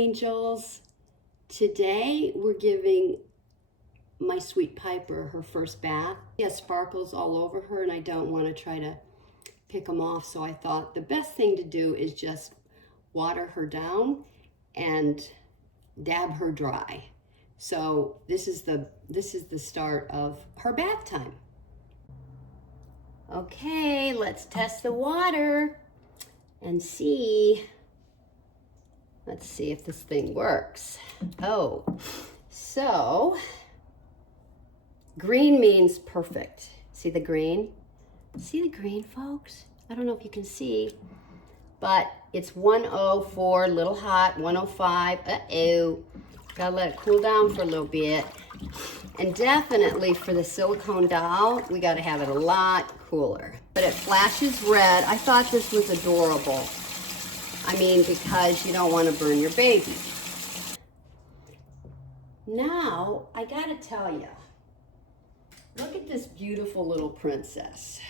angels. Today we're giving my sweet Piper her first bath. She has sparkles all over her and I don't want to try to pick them off, so I thought the best thing to do is just water her down and dab her dry. So this is the start of her bath time. Okay, let's test the water and see. Let's see if this thing works. Oh, so green means perfect. See the green? See the green, folks? I don't know if you can see, but it's 104, a little hot, 105. Uh-oh. Gotta let it cool down for a little bit. And definitely for the silicone doll, we gotta have it a lot cooler. But it flashes red. I thought this was adorable. I mean, because you don't want to burn your baby. Now, I gotta tell you, look at this beautiful little princess.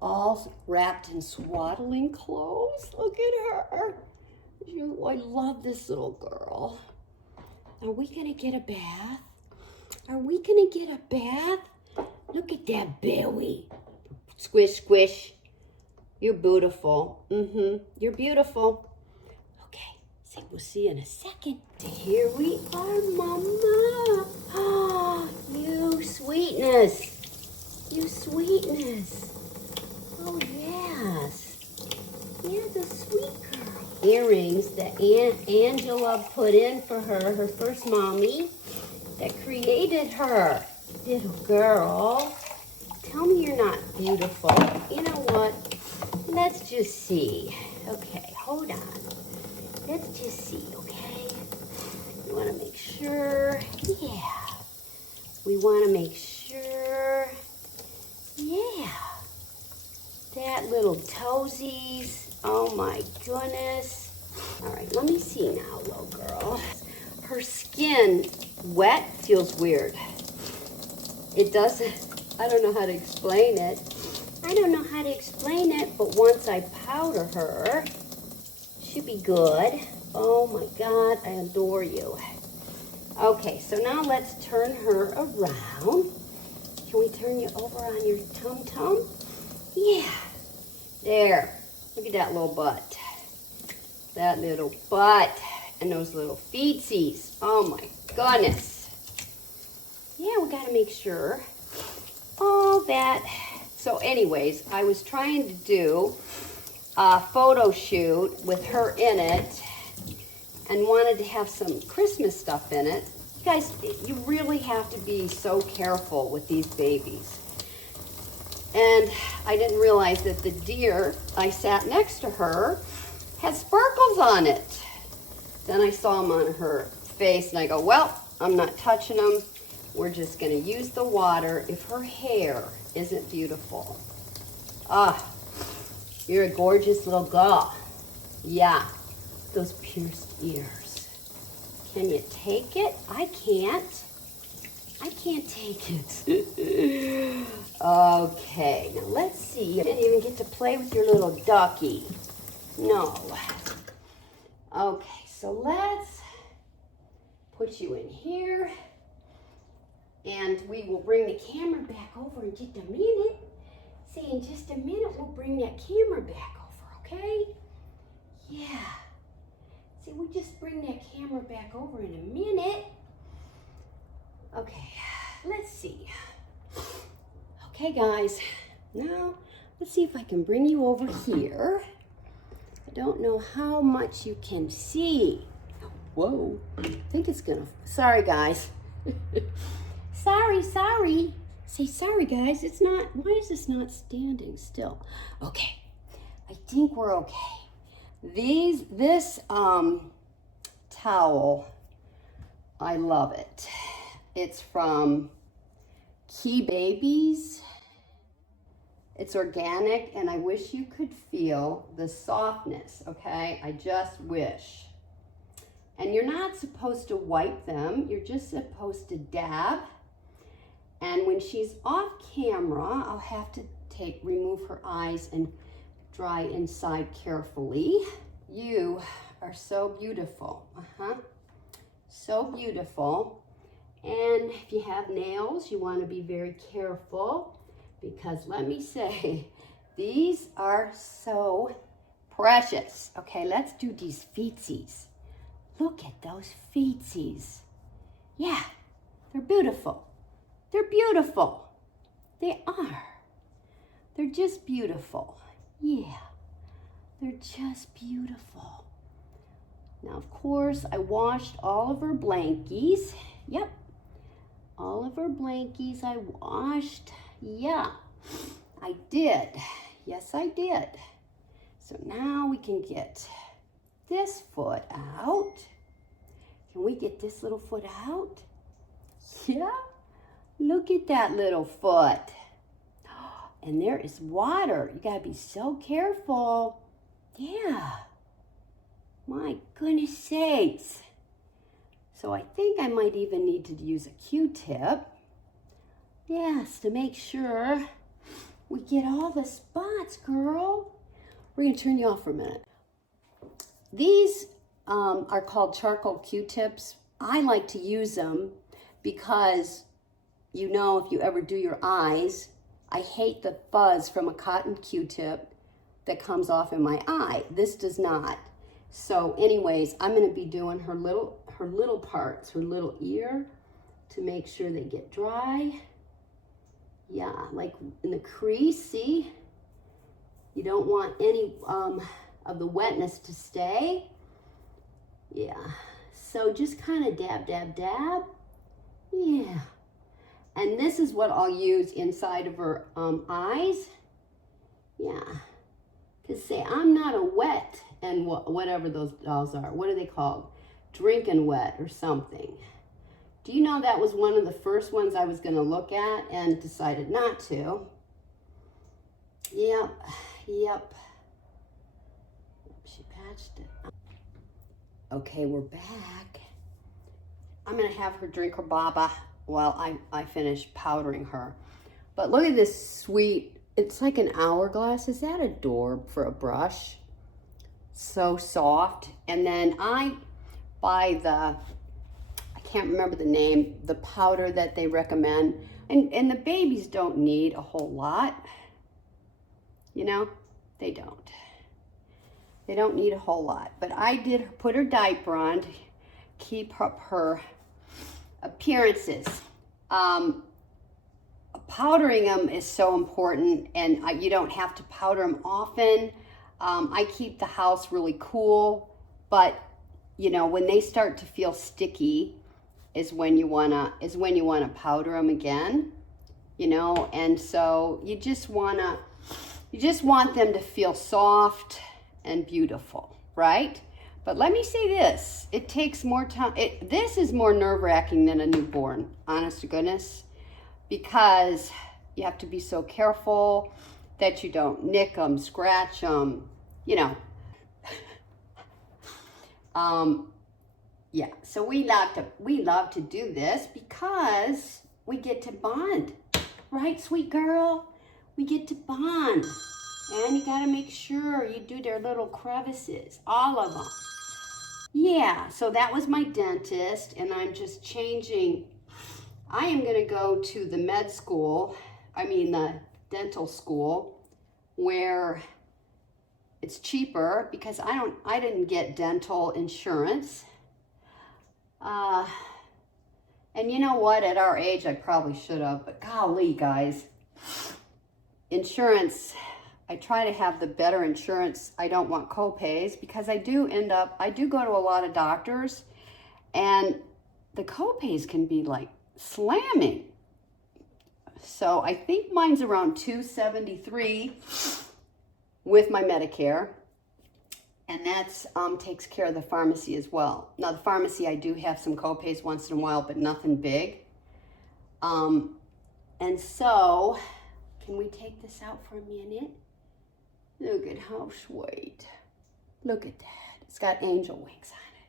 All wrapped in swaddling clothes. Look at her. I love this little girl. Are we gonna get a bath? Are we gonna get a bath? Look at that belly. Squish, squish. You're beautiful. You're beautiful. Okay, so we'll see you in a second. Here we are, Mama. Oh, you sweetness. You sweetness. Oh, yes. You're the sweet girl. Earrings that Aunt Angela put in for her, her first mommy that created her. Little girl. Tell me you're not beautiful. You know what? Let's just see. Okay, hold on. Let's just see, okay? We want to make sure. Yeah. We want to make sure. Yeah. That little toesies. Oh my goodness. All right, let me see now, little girl. Her skin wet feels weird. It doesn't, I don't know how to explain it. I don't know how to explain it, but once I powder her, she'll be good. Oh my God, I adore you. Okay, so now let's turn her around. Can we turn you over on your tum-tum? Yeah, there. Look at that little butt. That little butt and those little feetsies. Oh my goodness. Yeah, we gotta make sure all that. So anyways, I was trying to do a photo shoot with her in it and wanted to have some Christmas stuff in it. You guys, you really have to be so careful with these babies. And I didn't realize that the deer I sat next to her had sparkles on it. Then I saw them on her face and I go, well, I'm not touching them. We're just gonna use the water. If her hair isn't beautiful. Ah, you're a gorgeous little girl. Yeah, those pierced ears. Can you take it? I can't. I can't take it. Okay, now let's see. You didn't even get to play with your little ducky. No. Okay, so let's put you in here. And we will bring the camera back over in just a minute. See, in just a minute, we'll bring that camera back over, okay? Yeah. See, we'll just bring that camera back over in a minute. Okay, let's see. Okay, guys, now let's see if I can bring you over here. I don't know how much you can see. Whoa, I think it's gonna, sorry, guys. Sorry. Say sorry, guys. It's not, why is this not standing still? Okay, I think we're okay. This towel, I love it. It's from Key Babies. It's organic, and I wish you could feel the softness, okay? I just wish. And you're not supposed to wipe them. You're just supposed to dab. And when she's off camera, I'll have to remove her eyes and dry inside carefully. You are so beautiful. So beautiful. And if you have nails, you want to be very careful, because let me say, these are so precious. Okay, let's do these feetsies. Look at those feetsies. Yeah, they're beautiful. They're beautiful. They are. They're just beautiful. Yeah, they're just beautiful. Now, of course, I washed all of her blankies. Yep, all of her blankies I washed. Yeah, I did. Yes, I did. So now we can get this foot out. Can we get this little foot out? Yeah, look at that little foot. And there is water. You gotta be so careful. Yeah. My goodness sakes. So I think I might even need to use a Q-tip. Yes, to make sure we get all the spots, girl. We're gonna turn you off for a minute. These are called charcoal Q-tips. I like to use them because, you know, if you ever do your eyes, I hate the fuzz from a cotton Q-tip that comes off in my eye. This does not. So anyways, I'm gonna be doing her little parts, her little ear, to make sure they get dry. Yeah, like in the crease, see? You don't want any of the wetness to stay. Yeah, so just kind of dab, dab, dab. Yeah, and this is what I'll use inside of her eyes. Yeah, because say I'm not a wet and whatever those dolls are. What are they called? Drinking wet or something. Do you know that was one of the first ones I was going to look at and decided not to? Yep, yep. She patched it. Okay, we're back. I'm going to have her drink her baba while I finish powdering her. But look at this sweet, it's like an hourglass. Is that a door for a brush? So soft. And then I buy I can't remember the name, the powder that they recommend. And the babies don't need a whole lot. You know, they don't. They don't need a whole lot. But I did put her diaper on to keep up her appearances. Powdering them is so important, and you don't have to powder them often. I keep the house really cool, but you know, when they start to feel sticky is when you wanna powder them again, you know. And so you just want them to feel soft and beautiful, right? But let me say this, it takes more time. This is more nerve-wracking than a newborn, honest to goodness, because you have to be so careful that you don't nick them, scratch them, you know. Yeah, so we love to do this because we get to bond, right, sweet girl? We get to bond, and you gotta make sure you do their little crevices, all of them. Yeah, so that was my dentist, and I'm just changing. I am gonna go to the the dental school, where it's cheaper because I didn't get dental insurance. And you know what, at our age, I probably should have, but golly, guys, insurance, I try to have the better insurance. I don't want co-pays because I do go to a lot of doctors, and the co-pays can be like slamming. So I think mine's around $273 with my Medicare, and that's takes care of the pharmacy as well. Now the pharmacy, I do have some co-pays once in a while, but nothing big. And so, can we take this out for a minute? Look at how sweet. Look at that. It's got angel wings on it.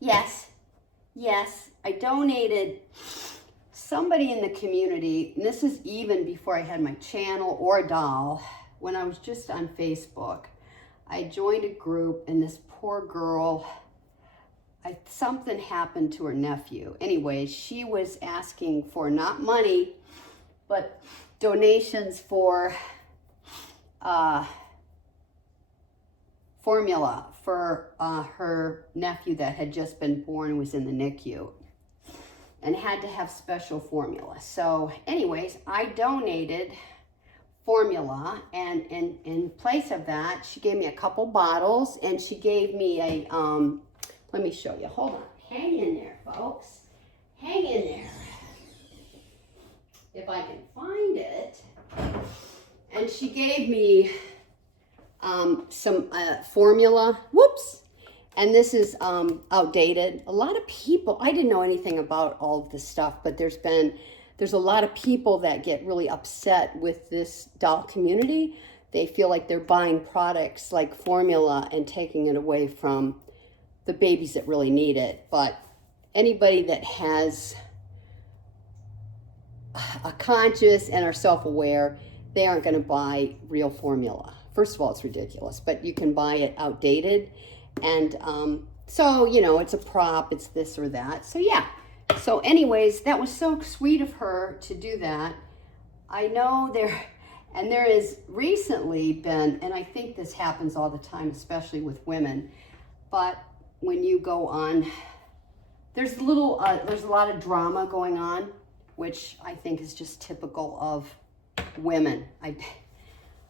Yes, yes, I donated. Somebody in the community, and this is even before I had my channel or a doll, when I was just on Facebook, I joined a group, and this poor girl, something happened to her nephew. Anyway, she was asking for not money, but donations for formula for her nephew that had just been born and was in the NICU and had to have special formula. So anyways, I donated formula, and in place of that, she gave me a couple bottles, and she gave me a, let me show you, hold on, hang in there, folks, hang in there, if I can find it. And she gave me some formula, whoops, and this is outdated. A lot of people, I didn't know anything about all of this stuff, but there's a lot of people that get really upset with this doll community. They feel like they're buying products like formula and taking it away from the babies that really need it. But anybody that has a conscious and are self-aware, they aren't going to buy real formula. First of all, it's ridiculous, but you can buy it outdated. And so, you know, it's a prop, it's this or that. So yeah. So anyways, that was so sweet of her to do that. I know there has recently been, and I think this happens all the time, especially with women, but when you go on, there's a lot of drama going on, which I think is just typical of women.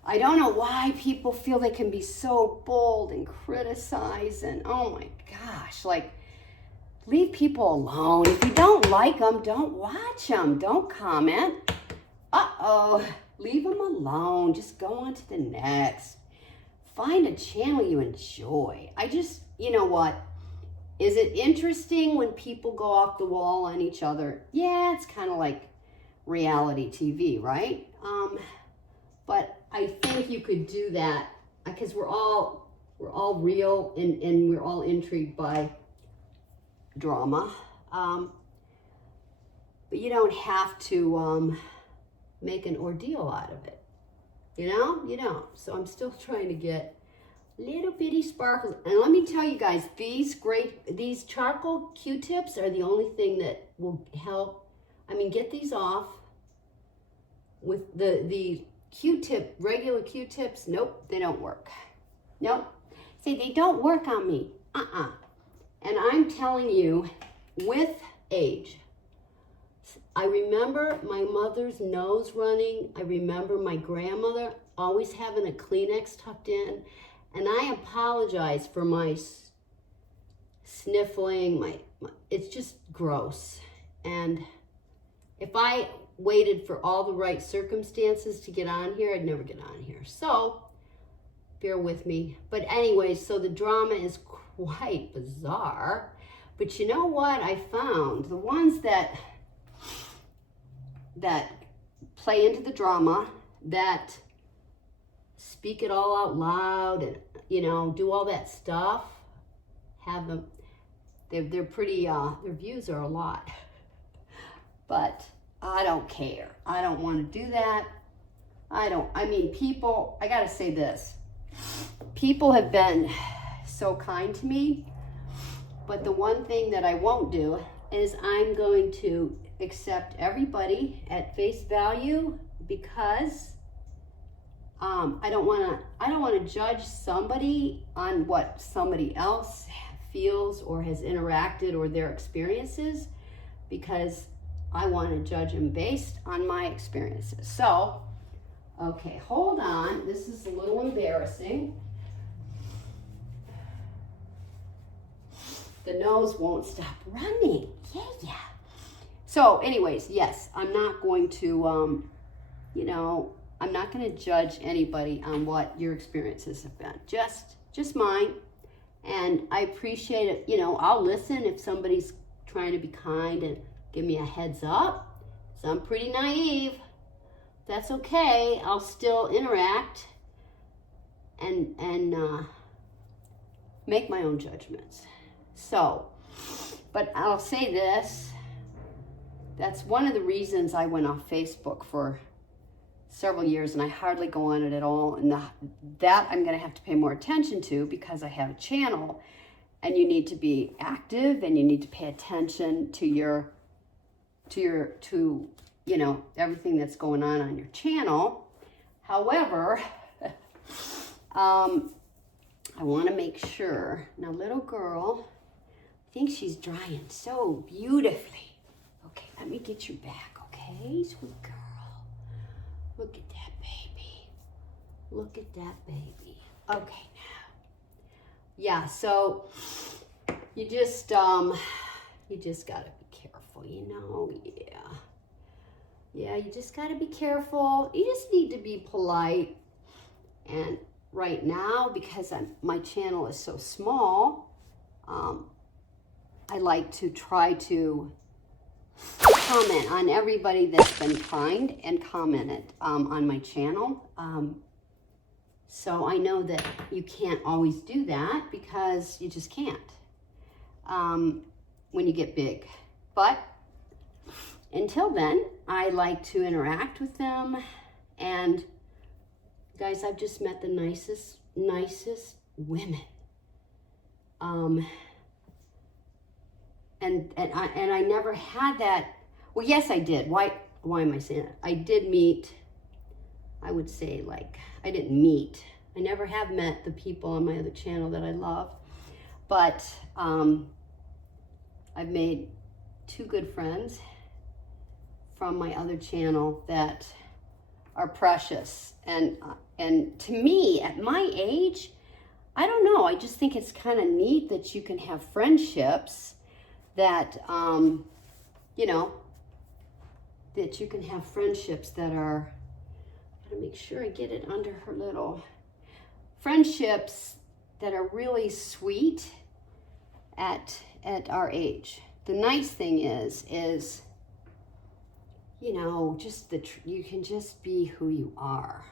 I don't know why people feel they can be so bold and criticize, and oh my gosh, like, leave people alone. If you don't like them, don't watch them. Don't comment. Leave them alone. Just go on to the next. Find a channel you enjoy. You know what? Is it interesting when people go off the wall on each other? Yeah, it's kind of like reality TV, right? But I think you could do that because we're all real and we're all intrigued by drama, but you don't have to make an ordeal out of it. You don't. So I'm still trying to get little bitty sparkles. And let me tell you guys, these charcoal Q-tips are the only thing that will help. I mean, get these off. With the Q-tip, regular Q-tips, nope, they don't work. Nope. See, they don't work on me. And I'm telling you, with age, I remember my mother's nose running. I remember my grandmother always having a Kleenex tucked in. And I apologize for my sniffling. It's just gross. And if I waited for all the right circumstances to get on here, I'd never get on here. So bear with me. But anyway, so the drama is quite bizarre. But you know what I found? The ones that play into the drama, that speak it all out loud and, do all that stuff, have them, they're pretty, their views are a lot. But I don't care. I don't want to do that. People, I gotta say this. People have been so kind to me, but the one thing that I won't do is I'm going to accept everybody at face value, because I don't want to judge somebody on what somebody else feels or has interacted or their experiences, because I want to judge them based on my experiences. So, okay, hold on. This is a little embarrassing. The nose won't stop running. Yeah. So anyways, yes, I'm not going to, I'm not going to judge anybody on what your experiences have been. Just mine. And I appreciate it. I'll listen if somebody's trying to be kind and give me a heads up. So I'm pretty naive. That's okay. I'll still interact and make my own judgments. So, but I'll say this. That's one of the reasons I went off Facebook for several years, and I hardly go on it at all. And that I'm going to have to pay more attention to because I have a channel, and you need to be active and you need to pay attention to you know, everything that's going on your channel. However, I want to make sure. Now, little girl, I think she's drying so beautifully. Okay, let me get your back, okay, sweet girl. Look at that baby. Look at that baby. Okay, now. Yeah, so you just gotta be careful, you know, yeah. Yeah, you just gotta be careful. You just need to be polite. And right now, because my channel is so small, I like to try to comment on everybody that's been kind and commented on my channel. So I know that you can't always do that because you just can't when you get big. But until then, I like to interact with them. And guys, I've just met the nicest women. And I never had that. Well, yes, I did. Why am I saying that? I did meet, I would say, like, I didn't meet. I never have met the people on my other channel that I love. But I've made 2 good friends from my other channel that are precious. And to me, at my age, I don't know. I just think it's kind of neat that you can have friendships that, you know, that you can have friendships that are, I gotta make sure I get it under her little, friendships that are really sweet at our age. The nice thing is, you know, just you can just be who you are.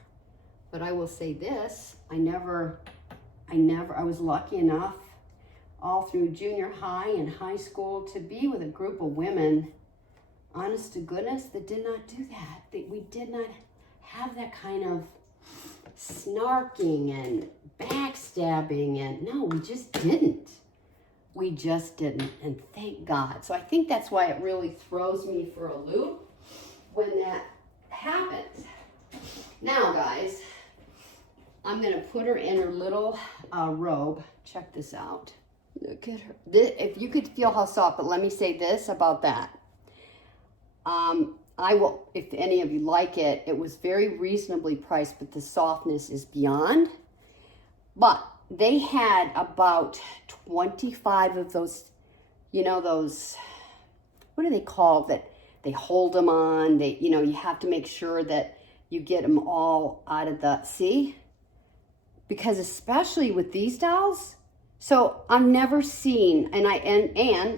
But I will say this, I was lucky enough all through junior high and high school to be with a group of women, honest to goodness, that did not do that. We did not have that kind of snarking and backstabbing, and no, we just didn't. We just didn't, and thank God. So I think that's why it really throws me for a loop when that happens. Now, guys, I'm gonna put her in her little robe. Check this out. Look at her. If you could feel how soft, but let me say this about that. I will, if any of you like it, it was very reasonably priced, but the softness is beyond. But they had about 25 of those, you know, those, what are they called, that they hold them on? They, you know, you have to make sure that you get them all out of the, see? Because especially with these dolls, so I've never seen, and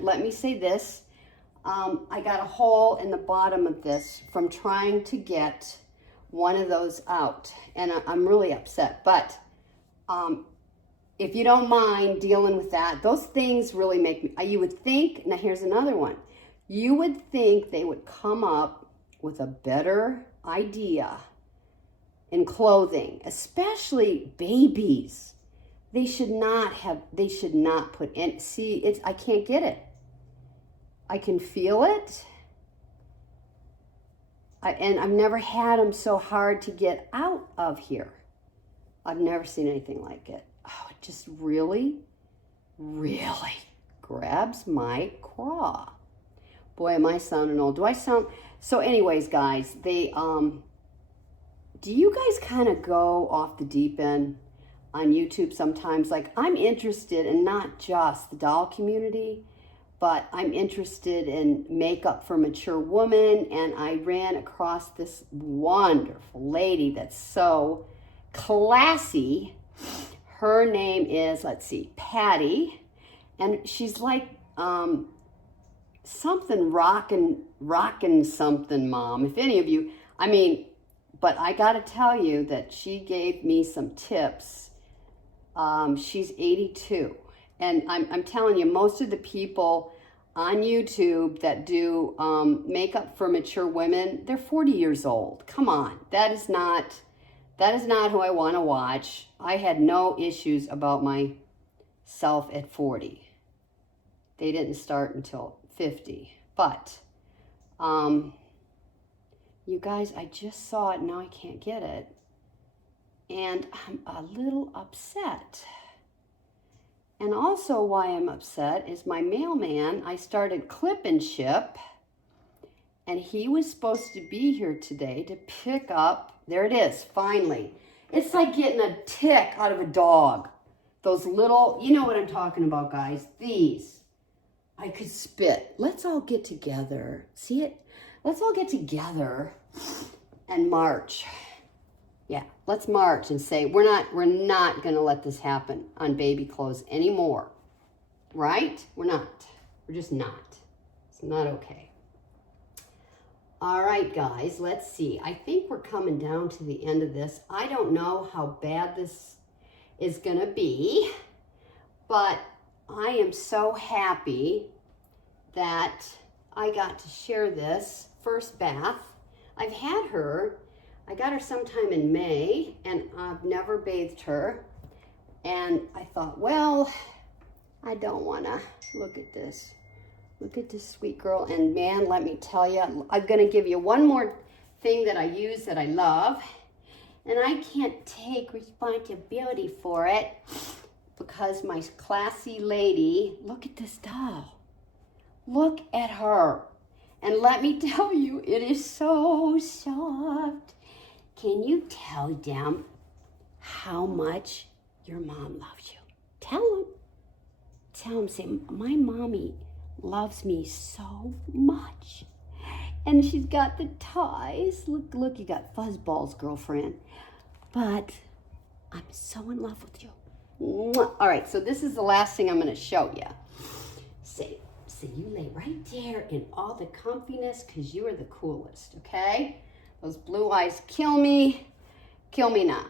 let me say this, I got a hole in the bottom of this from trying to get one of those out, and I'm really upset. But if you don't mind dealing with that, those things really make me, you would think, now here's another one, you would think they would come up with a better idea in clothing, especially babies. They should not put in, see, I can't get it. I can feel it. And I've never had them so hard to get out of here. I've never seen anything like it. Oh, it just really, really grabs my craw. Boy, am I sounding old. Do I sound, so anyways, guys, they, do you guys kind of go off the deep end on YouTube sometimes? Like, I'm interested in not just the doll community, but I'm interested in makeup for mature women, and I ran across this wonderful lady that's so classy. Her name is, let's see, Patty, and she's like something rockin' something mom. If any of you, I mean, but I gotta tell you that she gave me some tips. She's 82. And I'm telling you, most of the people on YouTube that do makeup for mature women. They're 40 years old. Come on, that is not who I want to watch. I had no issues about myself at 40. They didn't start until 50. But you guys, I just saw it, now I can't get it. And I'm a little upset. And also why I'm upset is my mailman, I started clip and ship, and he was supposed to be here today to pick up, there it is, finally. It's like getting a tick out of a dog. Those little, you know what I'm talking about, guys, these. I could spit. Let's all get together. See it? Let's all get together and march. Yeah, let's march and say we're not going to let this happen on baby clothes anymore. Right? We're not. We're just not. It's not okay. All right, guys, let's see. I think we're coming down to the end of this. I don't know how bad this is going to be, but I am so happy that I got to share this first bath. I've had her, I got her sometime in May, and I've never bathed her. And I thought, well, I don't want to look at this. Look at this sweet girl. And man, let me tell you, I'm going to give you one more thing that I use that I love. And I can't take responsibility for it because my classy lady, look at this doll. Look at her. And let me tell you, it is so soft. Can you tell them how much your mom loves you? Tell them. Tell them, say, my mommy loves me so much. And she's got the ties. Look, you got fuzzballs, girlfriend. But I'm so in love with you. Mwah. All right, so this is the last thing I'm going to show you. See. So you lay right there in all the comfiness because you are the coolest, okay? Those blue eyes kill me now.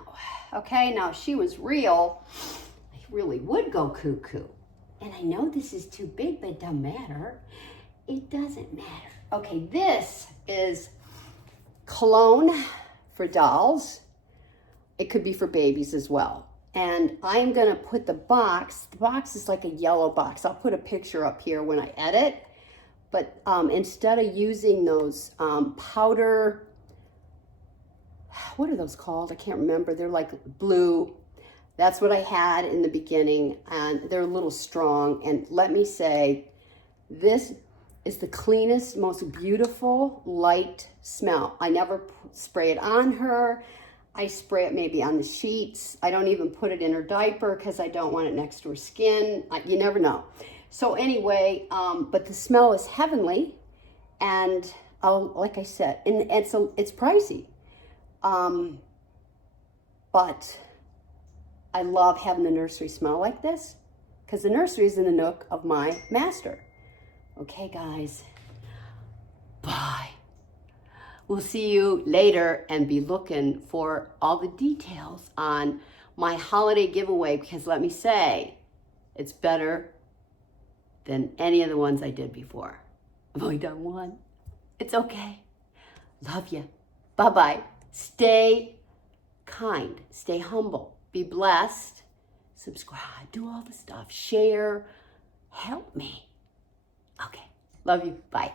Okay, now if she was real, I really would go cuckoo. And I know this is too big, but it doesn't matter. It doesn't matter. Okay, this is cologne for dolls. It could be for babies as well. And I'm going to put the box is like a yellow box. I'll put a picture up here when I edit. But instead of using those powder, what are those called? I can't remember. They're like blue. That's what I had in the beginning. And they're a little strong. And let me say, this is the cleanest, most beautiful, light smell. I never spray it on her. I spray it maybe on the sheets. I don't even put it in her diaper because I don't want it next to her skin. You never know. So anyway, but the smell is heavenly, and like I said, and it's pricey. But I love having the nursery smell like this because the nursery is in the nook of my master. Okay, guys. Bye. We'll see you later and be looking for all the details on my holiday giveaway because let me say, it's better than any of the ones I did before. I've only done one. It's okay. Love you. Bye-bye. Stay kind. Stay humble. Be blessed. Subscribe. Do all the stuff. Share. Help me. Okay. Love you. Bye.